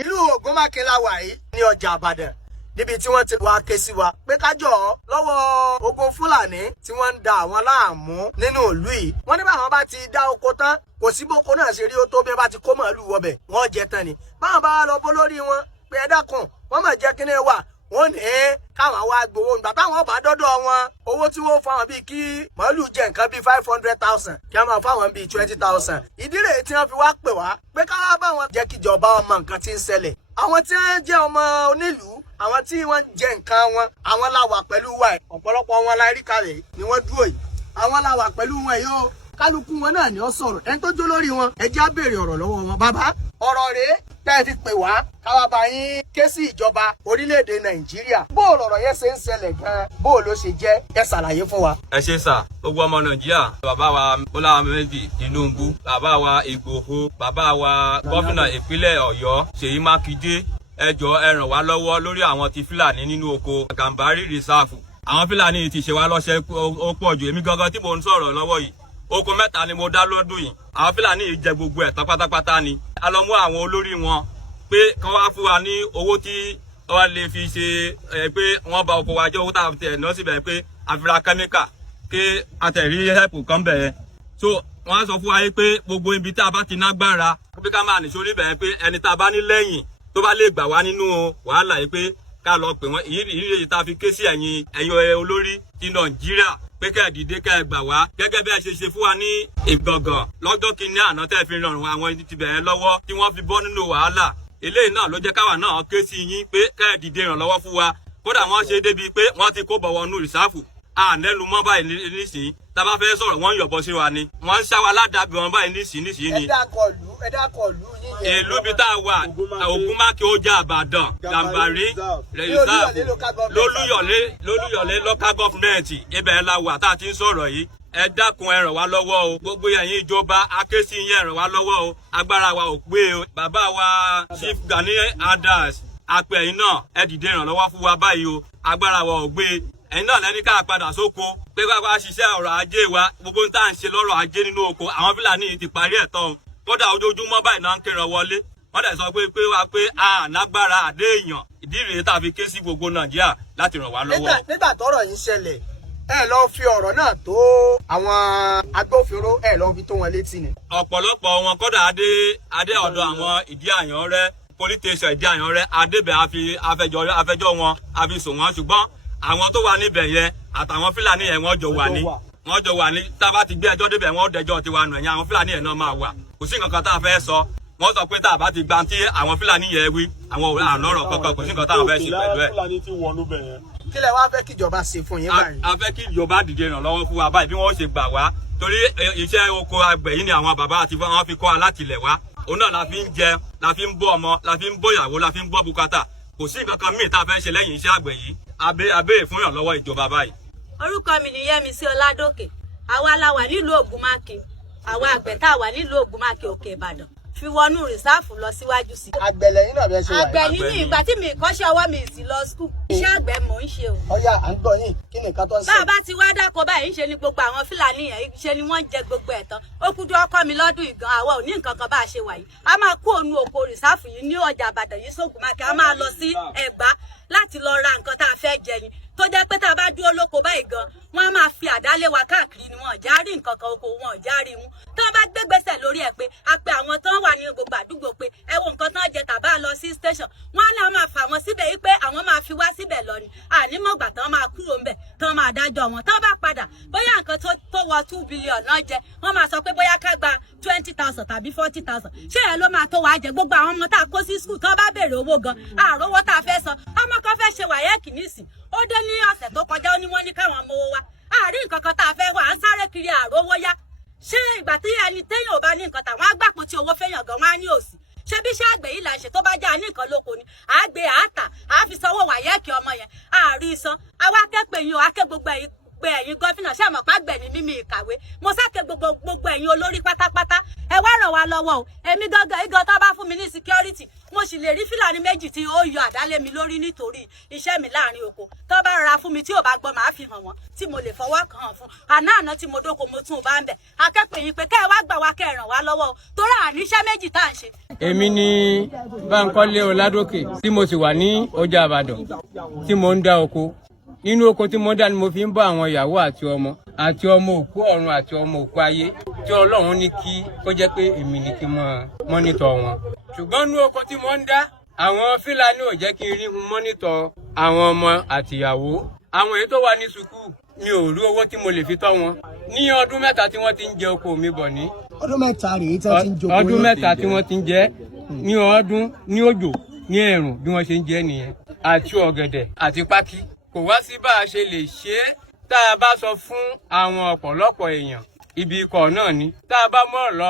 ìlú Ògúnmákin la wà yìí ní ọjà Ìbàdàn níbi tí wọ́n ti wá ké sí wa pé kájọ lọ́wọ́ ogun Fúlàní tí wọ́n ń da àwọn láàmú nínú ìlú yìí. Wọ́n ní báwọn bá ti dá oko tán kò sí boko náà ṣe rí ó tó bí wọ́n bá ti kó màálù wọbẹ̀ wọ́n jẹ tán ni. Báwọn bá lọ bó lórí wọn pé ẹ dákun wọ́n máa jẹ́ kíní wà wọ́n ní káwọn wá gbowó nígbà táwọn bá dọ́dọ̀ wọn owó tí wọ́n fáwọn bíi kí màálù jẹ nǹkan bíi 500,000 kí wọ́n máa fáwọn bíi 20,000. ìdí rèé tí wọ́n fi wá pè wá pé káwá bá wọn jẹ́ kíjọba ọmọ nǹkan tí ń ṣẹlẹ̀. àwọn tí wọ́n jẹ́ ọmọ onílùú àwọn tí wọ́n jẹ nǹkan wọn àwọn la wà pẹ̀lú wa ẹ̀ ọ̀pọ̀lọpọ̀ wọn la rí kalẹ̀ ni wọ́n dúró yìí àwọn la wà pẹ̀lú wọn yìí ó kálukú wọn náà ni ó sọ̀rọ̀ ẹni tó jó lórí wọn ẹ já béèrè ọ̀rọ̀ lọ́wọ́ wọn. Bàbá ọ̀rọ̀ rèé tẹ́ ẹ fi pè wá káwá bá yín ké sí ìjọba orílẹ̀-èdè Nàìjíríà bó lọ̀rọ̀ yẹn ṣe ń ṣẹlẹ̀ gan bó ló ṣe jẹ́ ẹ ṣàlàyé fún wa. ẹ ṣe sà gbogbo ọmọ Nàìjíríà bàbá wa Bọ́lá Ahmed Tinubu bàbá wa Ìgbòho bàbá wa gómìnà ìpínlẹ̀ Ọ̀yọ́ Ṣèyí Mákindé ẹ jọ̀ọ́ ẹ ràn wá lọ́wọ́ lórí àwọn ti Fúlàní nínú oko Gàmbàrí rìsáàfù. Àwọn Fúlàní ti ṣe wá lọ́ṣẹ́ ó pọ̀ jù èmi gangan tí mo ń sọ̀rọ̀ lọ́wọ́ yìí oko 3 ni mo dá lọ́dún yìí àwọn Fúlàní yìí jẹ gbogbo ẹ̀ tán pátápátá ni. A lọ mú àwọn olórí wọn pé kán wá fún wa ní owó tí wọ́n lè fi ṣe pé wọ́n bà oko wa jẹ́ owó tá a tẹ̀ náà síbẹ̀ pé àfihàn kẹ́míkà kí àtẹ̀rí ẹ̀pù kan bẹ̀rẹ̀. So wọ́n sọ fún wa pé gbogbo ibi tá a bá ti nágbára pé ká máa nìṣó níbẹ̀ pé ẹni tá a bá ní lẹ́yìn tó bá lè gbà wá nínú wàhálà yìí pé ká lọ pè wọ́n ìrírí tá a fi ké sí ẹ̀yin olórí ti Nàìjíríà pé kẹ́ ẹ̀ dìde kẹ́ ẹ̀ gbà wá gẹ́gẹ́ bí ẹ ṣe fún wa ní Ìgangan lọ́jọ́ kìíní àná tẹ́ fi ràn àwọn ti bẹ̀rẹ̀ lọ́wọ́ tí wọ́n fi bọ́ nínú wàhálà. Eléyìí náà ló jẹ́ káwa náà ké sí yín pé kẹ́ ẹ̀ dìde ìrànlọ́wọ́ fún wa kódà wọ́n ṣe débi pé wọ́n ti kó bọ̀wọ̀ nù rìsáàfù ànẹ́lu mọ́ báyìí nísìnyí tá a bá fẹ́ sọ̀rọ̀ wọ́n ń yọ̀bọ sí wa ni wọ́n ń ṣá wa ládàbí wọn báyìí nísìnyí ni. ẹ dákọ̀lú yín. ìlú bí tá a wà Ògúnmákin ó já Ìbàdàn Gàmbàrí rìsáàfù Lólúyọ̀lé local government ibẹ̀ la wà tá a ti ń sọ̀rọ̀ yìí. Ẹ dákun ẹ ràn wá lọ́wọ́ o gbogbo ẹ̀yin ìjọba akéésí yín ẹ ràn wá lọ́wọ́ o agbára wa ò pé o. Bàbá wa Chief Gani Adams apẹ ẹ̀yin náà ẹ dìde ìrànlọ́wọ́ fún wa báyìí o agbára wa ò gbé ẹ̀yin náà lẹ́ni ká padà sóko pé ká ṣiṣẹ́ ọ̀rọ̀ ajé wa gbogbo tá à ń ṣe lọ́rọ̀ ajé nínú oko àwọn Fúlàní ti parí ẹ̀ tán kódà ojoojúmọ́ báyìí náà ń kéran wọlé wọ́n dẹ̀ sọ pé ànágbára àdé èèyàn ìdí rèé tá a fi ké sí gbogbo Nàìjíríà láti ràn wá lọ́wọ́. nígbà tọ́rọ̀ yìí ṣẹlẹ̀ ẹ lọ fi ọ̀rọ̀ náà tó àwọn agbófinró ẹ lọ fi tó wọn létí ni. ọ̀pọ̀lọpọ̀ wọn kódà adé ọ̀dọ̀ àwọn ìdí àyànrẹ́ police station ìdí àyànrẹ́ adébẹ̀ afẹjọ́ wọn àfi sùn wọn ṣùgbọ́n àwọn tó wà níbẹ̀ yẹn àtàwọn Fúlàní yẹn wọ́n jọ wà ní tá a bá ti gbé ẹjọ́ débẹ̀ wọ́n dẹjọ́ tiwa nù ẹ̀yìn àwọn Fúlàní yẹn náà máa wà kò sí nǹkan kan tá a fẹ́ sọ wọ́n sọ pé tá a bá ti gba tí àwọn Fúlàní yẹn wí àwọn àlọ́rọ̀ kankan kò sí nǹkan tá a fẹ́ ṣe pẹ̀lú ẹ̀. kí lẹ wá fẹ́ kíjọba ṣe fún yín báyìí. a fẹ́ kí ìjọba dìde ìrànlọ́wọ́ fún wa báyìí bí wọ́n ṣe gbà wá torí iṣẹ́ oko àgbẹ̀ yìí ni àwọn bàbá àti wọn fi kọ́ wa láti ilẹ̀ wá òun náà la fi ń jẹ la fi ń bọ́ ọmọ la fi ń bọ́ ìyàwó la fi ń bọ́ bùkátà kò sí nǹkan kan míì tá a fẹ́ ṣe lẹ́yìn iṣẹ́ àgbẹ̀ yìí abẹ́ fún ìrànlọ́wọ́ ìjọba báyìí. Orúkọ mi ni Yẹ́misí Ọládòkè àwa la wà nílùú Ògúnmákin àwa àgbẹ̀ tá a wà nílùú Ògúnmákin Òkè Ìbàdàn fi wọnú rìsáàfù lọ síwájú sí. àgbẹ̀ lẹ́yìn náà bẹ́ẹ̀ ṣe wà. àgbẹ̀ nínú ìgbà tí mi kọ́ṣẹ́ ọwọ́ mi sì lọ skul iṣẹ́ àgbẹ̀ mò ń ṣe o. ọ̀yá à ń gbọ́ yín kí ni nǹkan tó ń ṣe. bá a bá ti wá dáko báyìí ń ṣe ni gbogbo àwọn Fúlàní yẹn ṣe ni wọ́n ń jẹ gbogbo ẹ̀ tán ó kú dé ọkọ mi lọ́dún ìgan àwa ò ní nǹkan kan bá a ṣe wà yìí a máa kó òun oko rìsáàfù yìí ní ọjà Ìbàdàn yìí s'Ògúnmákin a máa lọ sí Ẹ̀gbá láti lọ ra nǹkan tá a fẹ́ jẹ ni tó jẹ́ pé tá a bá dúró lóko báyìí gan wọ́n máa fi àdá lé wa káàkiri ni wọn ò já rí nǹkan kan oko wọn ò já rí wọn tá a bá gbégbèsè lórí ẹ̀ pé a pe àwọn tán wà ní gbogbo àdúgbò pé ẹ wo nǹkan tán jẹ tàbá lọ sí station wọn á náà máa fà wọn síbẹ̀ yìí pé àwọn máa fi wá síbẹ̀ lọ ni ànímọ̀gbà tán máa kúrò ńbẹ̀ tán máa dájọ́ wọn tán bá padà bóyá nǹkan tó wọ 2 billion náà jẹ wọ́n máa sọ pé bóyá ká gba 20,000 tàbí 40,000 ṣé ẹ ló máa tó wàá jẹ gbogbo àwọn ọmọ tá a kó sí skul tán bá béèrè owó gan àròwó tá a fẹ́ san ọmọ kan fẹ́ ṣe wáyẹ́ẹ̀kì nísìn ó dé ní ọ̀sẹ̀ tó kọjá ó ní wọ́n ní káwọn ọmọ owó wa àárín nǹkan kan tá a fẹ́ wà á ń sáré kiri àròwó yá ṣé ìgbà tí ẹni téèyàn ò bá ní nǹkan tàwọn agbápò tí owó fẹ́yàn gan wọn á ní òsì ṣé bí iṣẹ́ àgbẹ̀ yìí là ń ṣe tó bá jẹ́ àní nǹkan lóko ni àgbẹ̀ àátà àáfi sanwó wáyẹ́ẹ̀kì ọmọ yẹn àárí san àwa akẹ́pẹ́ yìí ò akẹ́ gbogbo pe ẹ̀yin gọ́fìnà ṣé àmọ́ pàgbẹ̀ ní mímí ìkàwé mo sáké gbogbo ẹ̀yin olórí pátápátá ẹ wá ràn wá lọ́wọ́ o èmi gangan igan tó bá fún mi ní security mo sì lè rí fìlàní méjì tí ó yọ àdálé mi lórí nítorí iṣẹ́ mi láàrin oko tó bá rọra fún mi tí ò bá gbọ́ màá fi hàn wọ́n tí mo lè fọwọ́ kàn án fún àná tí mo dóko mo tún bá ń bẹ̀ akẹ́kọ̀ọ́ yìí pé kẹ́ ẹ wá gbà wá kẹ́ ẹ ràn wá lọ́wọ́ o torí àníṣẹ́ méjì tá à ń ṣe. èmi ni Bánkọ́lé Ọládòkè tí mo sì wà ní ọjà Ìbàdàn tí mo ń dá oko nínú oko tí mo ń dá ni mo fi ń bá àwọn ìyàwó àti ọmọ òkú ọ̀run àti ọmọ òkú ayé tí Ọlọ́run ní kí ó jẹ́ pé èmi ni kí n mọ́nítọ̀ wọn. ṣùgbọ́n nínú oko tí mo ń dá àwọn Fúlàní ò jẹ́ kí n rí mọ́nítọ̀ àwọn ọmọ àtìyàwó àwọn èyí tó wà ní sùkúù mi ò rí owó tí mo lè fi tọ́ wọn ní ọdún mẹ́ta tí wọ́n ti ń jẹ oko mi bọ̀ ní. ọdún mẹ́ta rèé tí wọ́n ti ń jókòó. ọdún mẹ́ta tí wọ́n ti ń jẹ ní ọdún ní òjò ní ẹ̀rùn bí wọ́n ṣe ń jẹ nìyẹn àti ọ̀gẹ̀dẹ̀ àti pákí kò wá sí bá a ṣe lè ṣe é tá a bá sọ fún àwọn ọ̀pọ̀lọpọ̀ èèyàn ibi ikọ̀ náà ni tá a bá mọ̀ lọ